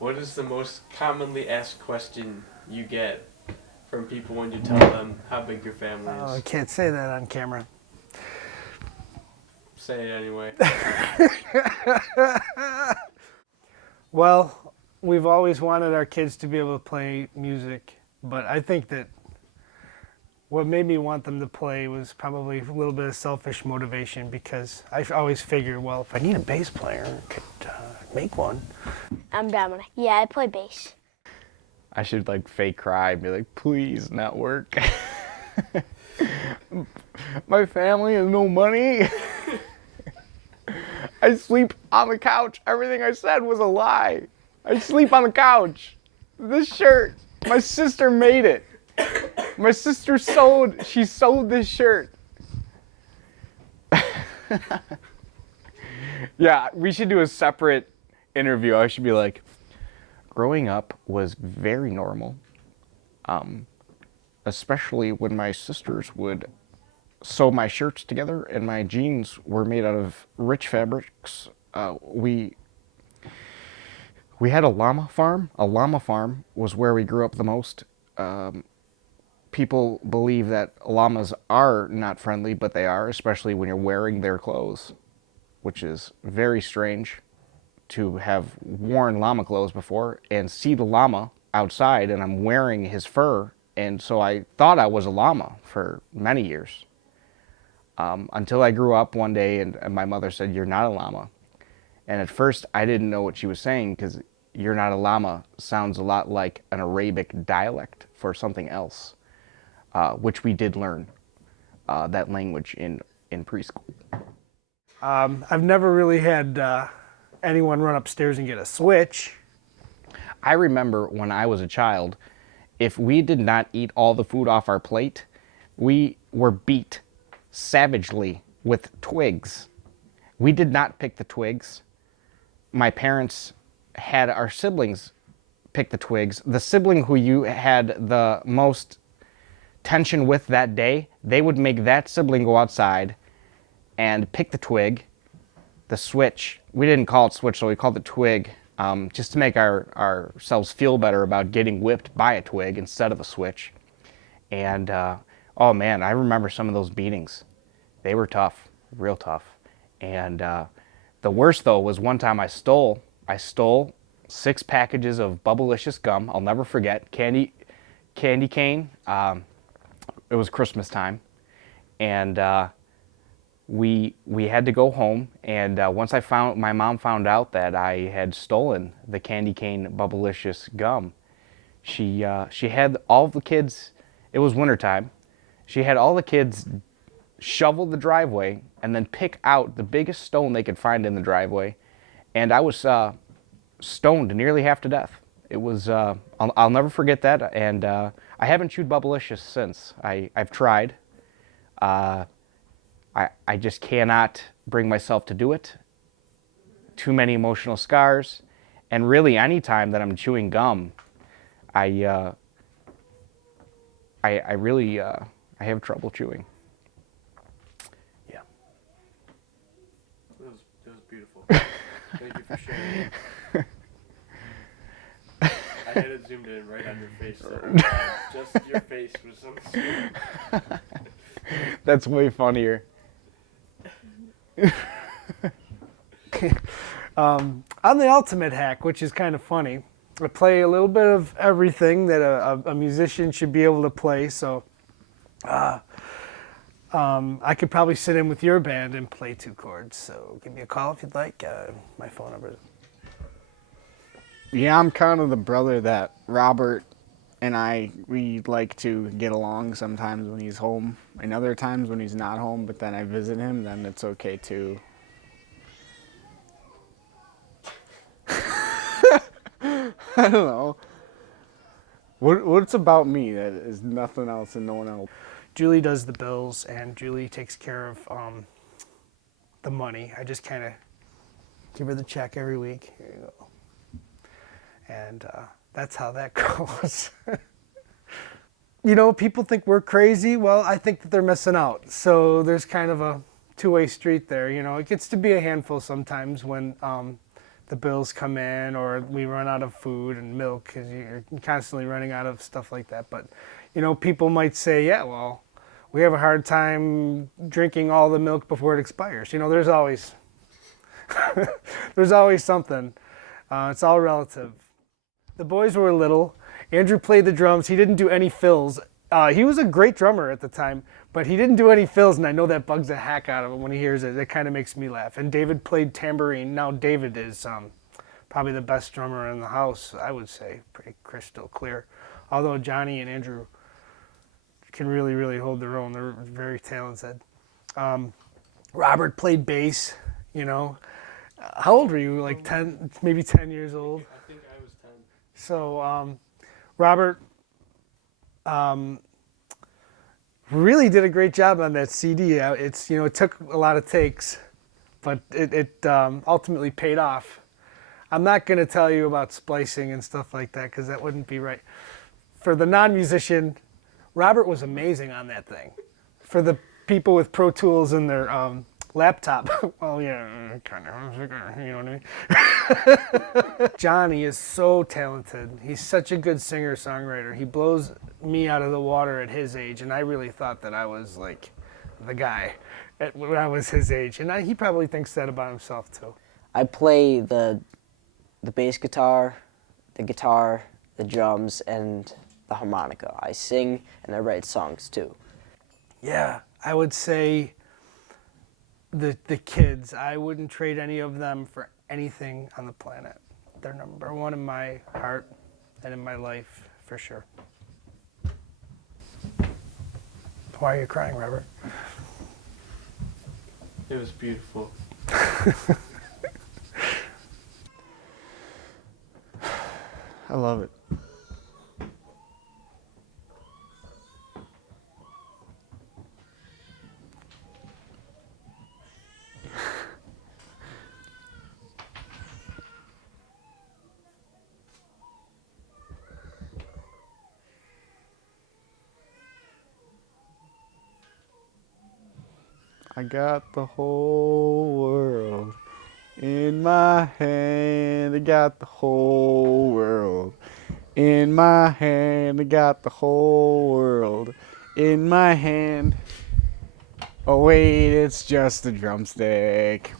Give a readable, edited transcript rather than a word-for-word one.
What is the most commonly asked question you get from people when you tell them how big your family Oh, I is? can't say that on camera. Say it anyway. Well, we've always wanted our kids to be able to play music, but I think that what made me want them to play was probably a little bit of selfish motivation, because I always figured, well, if I need a bass player, I could make one. I'm Dominic. Yeah, I play bass. I should like fake cry and be like, please, not work. My family has no money. I sleep on the couch. Everything I said was a lie. I sleep on the couch. This shirt, my sister made it. My sister sewed this shirt. Yeah, we should do a separate interview. I should be like, growing up was very normal, especially when my sisters would sew my shirts together and my jeans were made out of rich fabrics. We had a llama farm. A llama farm was where we grew up the most. People believe that llamas are not friendly, but they are, especially when you're wearing their clothes, which is very strange to have worn llama clothes before and see the llama outside and I'm wearing his fur. And so I thought I was a llama for many years. Until I grew up one day and my mother said, "You're not a llama." And at first I didn't know what she was saying, because "you're not a llama" sounds a lot like an Arabic dialect for something else, which we did learn that language in preschool. I've never really had anyone run upstairs and get a switch. I remember when I was a child, if we did not eat all the food off our plate, we were beat savagely with twigs. We did not pick the twigs. My parents had our siblings pick the twigs. The sibling who you had the most tension with that day, they would make that sibling go outside and pick the twig, the switch. We didn't call it switch, so we called it twig, just to make ourselves feel better about getting whipped by a twig instead of a switch. And oh man, I remember some of those beatings. They were tough, real tough. And the worst though was one time I stole 6 packages of Bubblicious gum. I'll never forget. Candy cane. It was Christmas time, and we had to go home. And once my mom found out that I had stolen the candy cane Bubblicious gum, she had all the kids. It was wintertime. She had all the kids shovel the driveway and then pick out the biggest stone they could find in the driveway. And I was stoned nearly half to death. It was, I'll never forget that. And I haven't chewed Bubblicious since. I've tried. I just cannot bring myself to do it. Too many emotional scars. And really, any time that I'm chewing gum, I really have trouble chewing. Yeah. It was beautiful. Thank you for sharing. I had it zoomed in right on your face. So just your face was on the screen. That's way funnier. On the ultimate hack, which is kind of funny, I play a little bit of everything that a musician should be able to play. So I could probably sit in with your band and play 2 chords. So give me a call if you'd like. My phone number is... Yeah, I'm kind of the brother that Robert and we like to get along sometimes when he's home, and other times when he's not home, but then I visit him, then it's okay too. I don't know. What's about me that is nothing else and no one else? Julie does the bills, and Julie takes care of the money. I just kind of give her the check every week. Here you go. And that's how that goes. You know, people think we're crazy. Well, I think that they're missing out. So there's kind of a two-way street there. You know, it gets to be a handful sometimes when the bills come in or we run out of food and milk because you're constantly running out of stuff like that. But, you know, people might say, yeah, well, we have a hard time drinking all the milk before it expires. You know, there's always, there's always something. It's all relative. The boys were little. Andrew played the drums. He didn't do any fills. He was a great drummer at the time, but he didn't do any fills, and I know that bugs the heck out of him when he hears it. It kind of makes me laugh. And David played tambourine. Now David is probably the best drummer in the house, I would say, pretty crystal clear. Although Johnny and Andrew can really, really hold their own. They're very talented. Robert played bass, you know. How old were you? Like 10, maybe 10 years old? I think I was 10. So Robert really did a great job on that CD. It's, you know, it took a lot of takes, but it ultimately paid off. I'm not going to tell you about splicing and stuff like that because that wouldn't be right. For the non-musician, Robert was amazing on that thing. For the people with Pro Tools in their laptop, well, yeah, kind of, you know what I mean? Johnny is so talented. He's such a good singer-songwriter. He blows me out of the water at his age, and I really thought that I was like the guy when I was his age. And he probably thinks that about himself too. I play the bass guitar, the drums, and the harmonica. I sing and I write songs too. Yeah, I would say the kids. I wouldn't trade any of them for anything on the planet. They're number one in my heart and in my life, for sure. Why are you crying, Robert? It was beautiful. I love it. I got the whole world in my hand. I got the whole world in my hand. I got the whole world in my hand. Oh wait, it's just a drumstick.